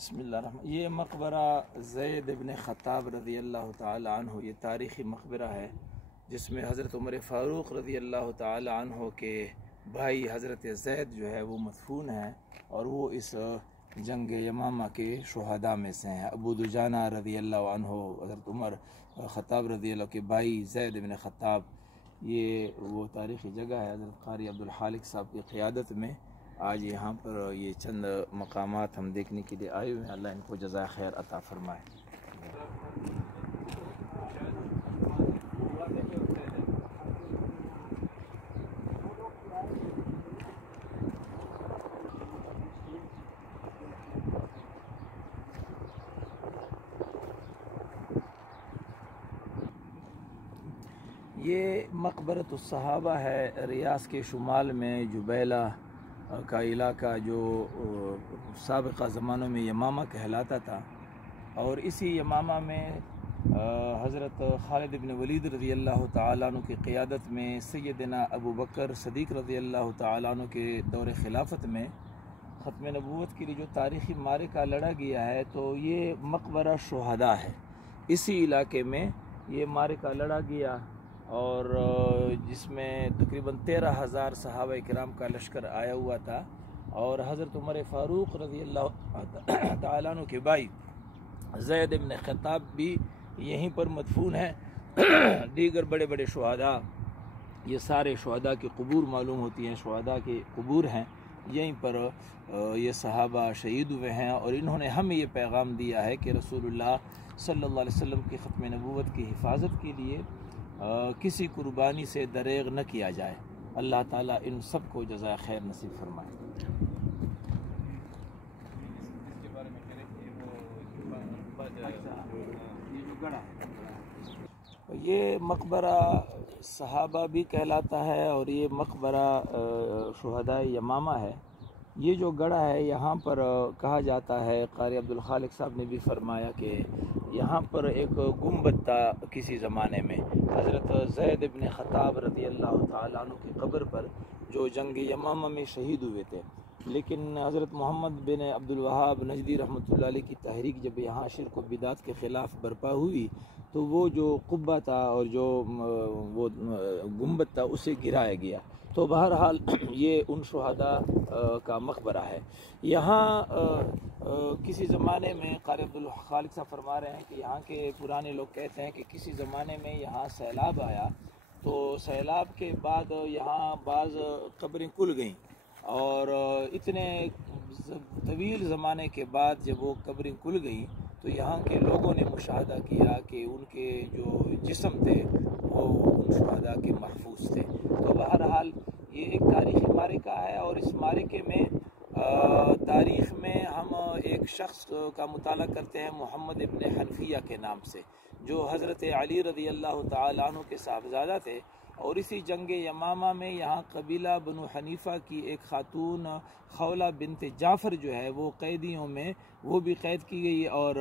بسم اللہ الرحمن یہ مقبرہ زید ابن خطاب رضی اللہ تعالی عنہ یہ تاریخی مقبرہ ہے جس میں حضرت عمر فاروق رضی اللہ تعالی عنہ کے بھائی حضرت زید جو ہے وہ مدفون ہیں اور وہ اس جنگ یمامہ کے شہداء میں سے ہیں۔ ابو دجانہ رضی اللہ عنہ حضرت عمر خطاب رضی اللہ کے بھائی زید ابن خطاب، یہ وہ تاریخی جگہ ہے۔ حضرت قاری عبدالخالق صاحب کی قیادت میں آج یہاں پر یہ چند مقامات ہم دیکھنے کے لیے آئے ہوئے ہیں۔ اللہ ان کو جزائے خیر عطا فرمائے۔ یہ مقبرۃ الصحابہ ہے، ریاض کے شمال میں جبیلہ کا علاقہ جو سابقہ زمانوں میں یمامہ کہلاتا تھا، اور اسی یمامہ میں حضرت خالد بن ولید رضی اللہ تعالیٰ عنہ کی قیادت میں سیدنا ابو بکر صدیق رضی اللہ تعالیٰ عنہ کے دور خلافت میں ختم نبوت کے لیے جو تاریخی معرکہ لڑا گیا ہے، تو یہ مقبرہ شہداء ہے۔ اسی علاقے میں یہ معرکہ لڑا گیا اور جس میں تقریباً 13,000 صحابہ کرام کا لشکر آیا ہوا تھا، اور حضرت عمر فاروق رضی اللہ تعالیٰ عنہ کے بھائی زید ابن خطاب بھی یہیں پر مدفون ہیں۔ دیگر بڑے بڑے شہداء، یہ سارے شہداء کی قبور معلوم ہوتی ہیں، شہداء کے قبور ہیں، یہیں پر یہ صحابہ شہید ہوئے ہیں، اور انہوں نے ہمیں یہ پیغام دیا ہے کہ رسول اللہ صلی اللہ علیہ وسلم کی ختم نبوت کی حفاظت کے لیے کسی قربانی سے دریغ نہ کیا جائے۔ اللہ تعالیٰ ان سب کو جزائے خیر نصیب فرمائے۔ یہ مقبرہ صحابہ بھی کہلاتا ہے اور یہ مقبرہ شہداء یمامہ ہے۔ یہ جو گڑھا ہے یہاں پر کہا جاتا ہے، قاری عبدالخالق صاحب نے بھی فرمایا کہ یہاں پر ایک گنبد تھا کسی زمانے میں حضرت زید ابن خطاب رضی اللہ تعالیٰ عنہ کی قبر پر، جو جنگ یمامہ میں شہید ہوئے تھے۔ لیکن حضرت محمد بن عبدالوہاب نجدی رحمۃ اللہ علیہ کی تحریک جب یہاں شرک و بدعت کے خلاف برپا ہوئی تو وہ جو قبہ تھا اور جو وہ گنبد تھا اسے گرایا گیا۔ تو بہرحال یہ ان شہداء کا مقبرہ ہے۔ یہاں کسی زمانے میں قاری عبدالخالق صاحب فرما رہے ہیں کہ یہاں کے پرانے لوگ کہتے ہیں کہ کسی زمانے میں یہاں سیلاب آیا، تو سیلاب کے بعد یہاں بعض قبریں کھل گئیں، اور اتنے طویل زمانے کے بعد جب وہ قبریں کھل گئیں تو یہاں کے لوگوں نے مشاہدہ کیا کہ ان کے جو جسم تھے وہ ان شہداء کے محفوظ تھے۔ تو بہرحال یہ ایک تاریخی معرکہ ہے، اور اس معرکے میں تاریخ میں ہم ایک شخص کا مطالعہ کرتے ہیں محمد ابن حنفیہ کے نام سے، جو حضرت علی رضی اللہ تعالیٰ عنہ کے صاحبزادہ تھے، اور اسی جنگ یمامہ میں یہاں قبیلہ بنو حنیفہ کی ایک خاتون خولہ بنت جعفر جو ہے وہ قیدیوں میں وہ بھی قید کی گئی، اور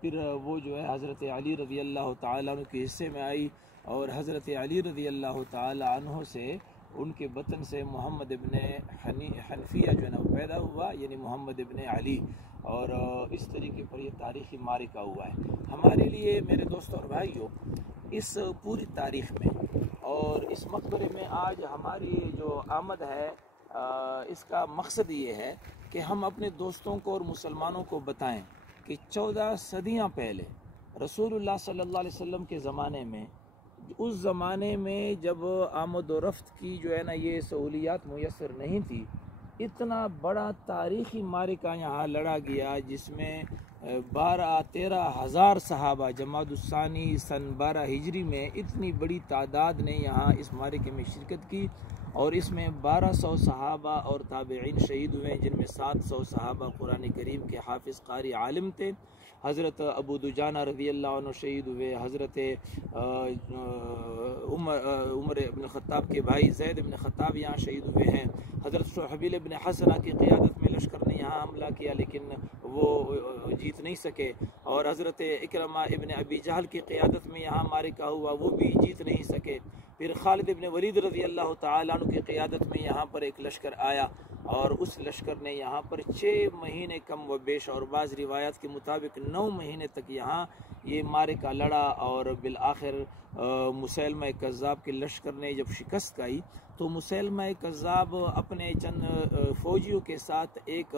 پھر وہ جو ہے حضرت علی رضی اللہ تعالیٰ عنہ کے حصے میں آئی، اور حضرت علی رضی اللہ تعالیٰ عنہ سے ان کے بطن سے محمد ابن حنفیہ جو ہے نا پیدا ہوا، یعنی محمد ابن علی، اور اس طریقے پر یہ تاریخی معرکہ ہوا ہے ہمارے لیے۔ میرے دوستوں اور بھائیوں، اس پوری تاریخ میں اور اس مقبرے میں آج ہماری جو آمد ہے، اس کا مقصد یہ ہے کہ ہم اپنے دوستوں کو اور مسلمانوں کو بتائیں کہ 14 صدیاں پہلے رسول اللہ صلی اللہ علیہ وسلم کے زمانے میں، اس زمانے میں جب آمد و رفت کی جو ہے نا یہ سہولیات میسر نہیں تھی، اتنا بڑا تاریخی معرکہ یہاں لڑا گیا جس میں 13,000 صحابہ جمادی الثانی سن 12 ہجری میں اتنی بڑی تعداد نے یہاں اس معرکے میں شرکت کی، اور اس میں 1200 صحابہ اور تابعین شہید ہوئے، جن میں 700 صحابہ قرآن کریم کے حافظ قاری عالم تھے۔ حضرت ابو دجانہ رضی اللہ عنہ شہید ہوئے، حضرت عمر ابن خطاب کے بھائی زید ابن خطاب یہاں شہید ہوئے ہیں، حضرت شرحبیل ابن حسنہ کی قیادت میں لشکر نے یہاں حملہ کیا لیکن وہ جیت نہیں سکے، اور حضرت اکرمہ ابن ابی جہل کی قیادت میں یہاں معرکہ ہوا، وہ بھی جیت نہیں سکے۔ پھر خالد ابن ولید رضی اللہ تعالیٰ عنہ کی قیادت میں یہاں پر ایک لشکر آیا، اور اس لشکر نے یہاں پر 6 مہینے کم و بیش اور بعض روایات کے مطابق 9 مہینے تک یہاں یہ معرکہ لڑا، اور بالآخر مسیلمہ کذاب کے لشکر نے جب شکست کھائی تو مسیلمہ کذاب اپنے چند فوجیوں کے ساتھ ایک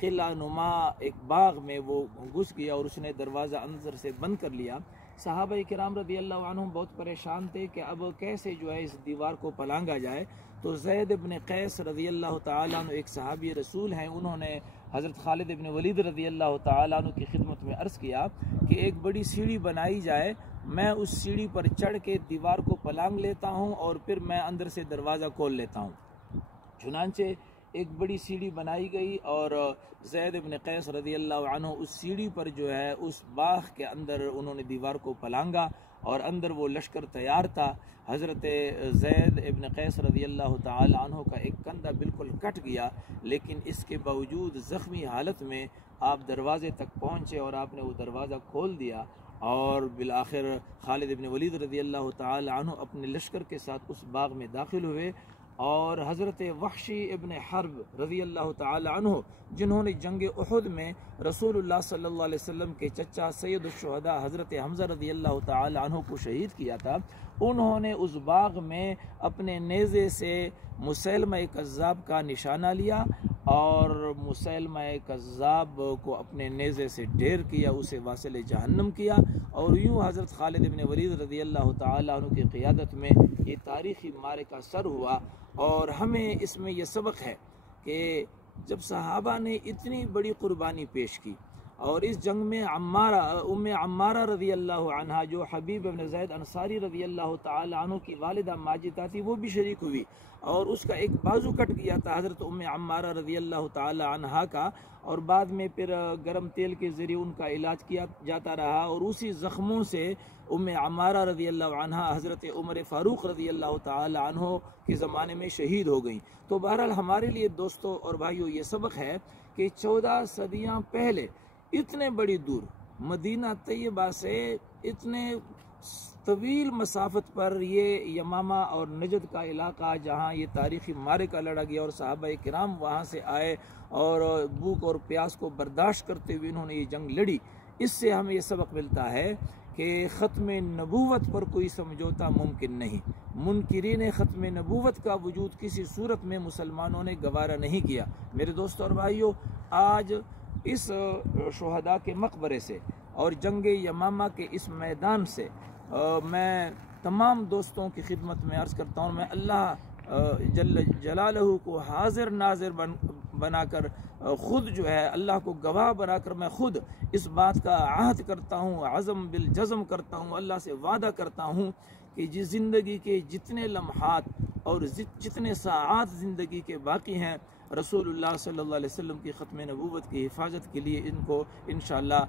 قلعہ نما ایک باغ میں وہ گھس گیا اور اس نے دروازہ اندر سے بند کر لیا۔ صحابہ کرام رضی اللہ عنہم بہت پریشان تھے کہ اب کیسے جو ہے اس دیوار کو پلانگا جائے، تو زید ابن قیس رضی اللہ تعالیٰ عنہ ایک صحابی رسول ہیں، انہوں نے حضرت خالد ابن ولید رضی اللہ تعالیٰ عنہ کی خدمت میں عرض کیا کہ ایک بڑی سیڑھی بنائی جائے، میں اس سیڑھی پر چڑھ کے دیوار کو پلانگ لیتا ہوں اور پھر میں اندر سے دروازہ کھول لیتا ہوں۔ چنانچہ ایک بڑی سیڑھی بنائی گئی اور زید ابن قیس رضی اللہ عنہ اس سیڑھی پر جو ہے اس باغ کے اندر انہوں نے دیوار کو پلانگا، اور اندر وہ لشکر تیار تھا۔ حضرت زید ابن قیس رضی اللہ تعالی عنہ کا ایک کندھا بالکل کٹ گیا، لیکن اس کے باوجود زخمی حالت میں آپ دروازے تک پہنچے اور آپ نے وہ دروازہ کھول دیا، اور بالآخر خالد ابن ولید رضی اللہ تعالی عنہ اپنے لشکر کے ساتھ اس باغ میں داخل ہوئے، اور حضرت وحشی ابن حرب رضی اللہ تعالی عنہ جنہوں نے جنگ احد میں رسول اللہ صلی اللہ علیہ وسلم کے چچا سید الشہداء حضرت حمزہ رضی اللہ تعالی عنہ کو شہید کیا تھا، انہوں نے اس باغ میں اپنے نیزے سے مسیلمہ کذاب کا نشانہ لیا اور مسیلمہ کذاب کو اپنے نیزے سے ڈھیر کیا، اسے واصل جہنم کیا، اور یوں حضرت خالد ابن ولید رضی اللہ تعالی عنہ کی قیادت میں یہ تاریخی معرکہ سر ہوا۔ اور ہمیں اس میں یہ سبق ہے کہ جب صحابہ نے اتنی بڑی قربانی پیش کی، اور اس جنگ میں عمارہ رضی اللہ عنہ جو حبیب بن زید انصاری رضی اللہ تعالی عنہ کی والدہ ماجدہ تھی وہ بھی شریک ہوئی، اور اس کا ایک بازو کٹ گیا تھا حضرت عمارہ رضی اللہ تعالی عنہ کا، اور بعد میں پھر گرم تیل کے ذریعے ان کا علاج کیا جاتا رہا، اور اسی زخموں سے عمارہ رضی اللہ عنہ حضرت عمر فاروق رضی اللہ تعالی عنہ کے زمانے میں شہید ہو گئیں۔ تو بہرحال ہمارے لیے دوستوں اور بھائیوں یہ سبق ہے کہ 14 صدیاں پہلے اتنے بڑی دور مدینہ طیبہ سے اتنے طویل مسافت پر یہ یمامہ اور نجد کا علاقہ جہاں یہ تاریخی معرکہ لڑا گیا اور صحابہ کرام وہاں سے آئے اور بھوک اور پیاس کو برداشت کرتے ہوئے انہوں نے یہ جنگ لڑی، اس سے ہمیں یہ سبق ملتا ہے کہ ختم نبوت پر کوئی سمجھوتا ممکن نہیں۔ منکرین ختم نبوت کا وجود کسی صورت میں مسلمانوں نے گوارا نہیں کیا۔ میرے دوستوں اور بھائیوں، آج اس شہداء کے مقبرے سے اور جنگ یمامہ کے اس میدان سے میں تمام دوستوں کی خدمت میں عرض کرتا ہوں، میں اللہ جل جلالہ کو حاضر ناظر بنا کر خود جو ہے اللہ کو گواہ بنا کر میں خود اس بات کا عہد کرتا ہوں، عزم بالجزم کرتا ہوں، اللہ سے وعدہ کرتا ہوں کہ جس زندگی کے جتنے لمحات اور جتنے ساعات زندگی کے باقی ہیں، رسول اللہ صلی اللہ علیہ وسلم کی ختم نبوت کی حفاظت کے لیے ان کو انشاءاللہ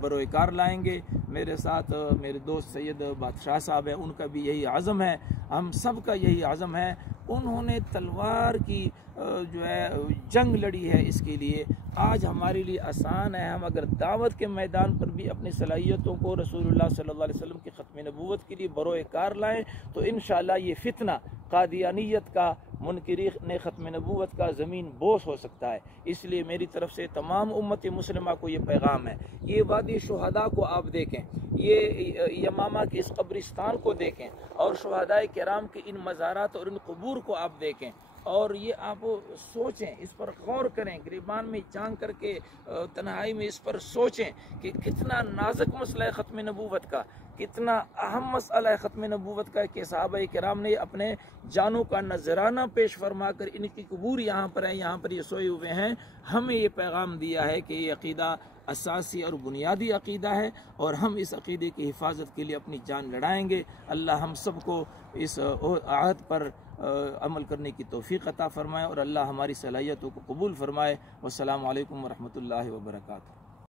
بروئے کار لائیں گے۔ میرے ساتھ میرے دوست سید بادشاہ صاحب ہیں، ان کا بھی یہی عزم ہے، ہم سب کا یہی عزم ہے۔ انہوں نے تلوار کی جو ہے جنگ لڑی ہے، اس کے لیے آج ہمارے لیے آسان ہے، ہم اگر دعوت کے میدان پر بھی اپنی صلاحیتوں کو رسول اللہ صلی اللہ علیہ وسلم کی ختم نبوت کے لیے بروئے کار لائیں تو انشاءاللہ یہ فتنہ قادیانیت کا، منکرین ختم نبوت کا زمین بوس ہو سکتا ہے۔ اس لیے میری طرف سے تمام امت مسلمہ کو یہ پیغام ہے، یہ وادی شہداء کو آپ دیکھیں، یہ یمامہ کے اس قبرستان کو دیکھیں، اور شہداء کرام کے ان مزارات اور ان قبور کو آپ دیکھیں، اور یہ آپ سوچیں، اس پر غور کریں، گریبان میں چانگ کر کے تنہائی میں اس پر سوچیں کہ کتنا نازک مسئلہ ہے ختم نبوت کا، کتنا اہم مسئلہ ہے ختم نبوت کا، کہ صحابہ کرام نے اپنے جانوں کا نذرانہ پیش فرما کر ان کی قبور یہاں پر ہیں، یہاں پر یہ سوئے ہوئے ہیں، ہمیں یہ پیغام دیا ہے کہ یہ عقیدہ اساسی اور بنیادی عقیدہ ہے، اور ہم اس عقیدے کی حفاظت کے لیے اپنی جان لڑائیں گے۔ اللہ ہم سب کو اس عہد پر عمل کرنے کی توفیق عطا فرمائے، اور اللہ ہماری صلاحیتوں کو قبول فرمائے۔ والسلام علیکم ورحمۃ اللہ وبرکاتہ۔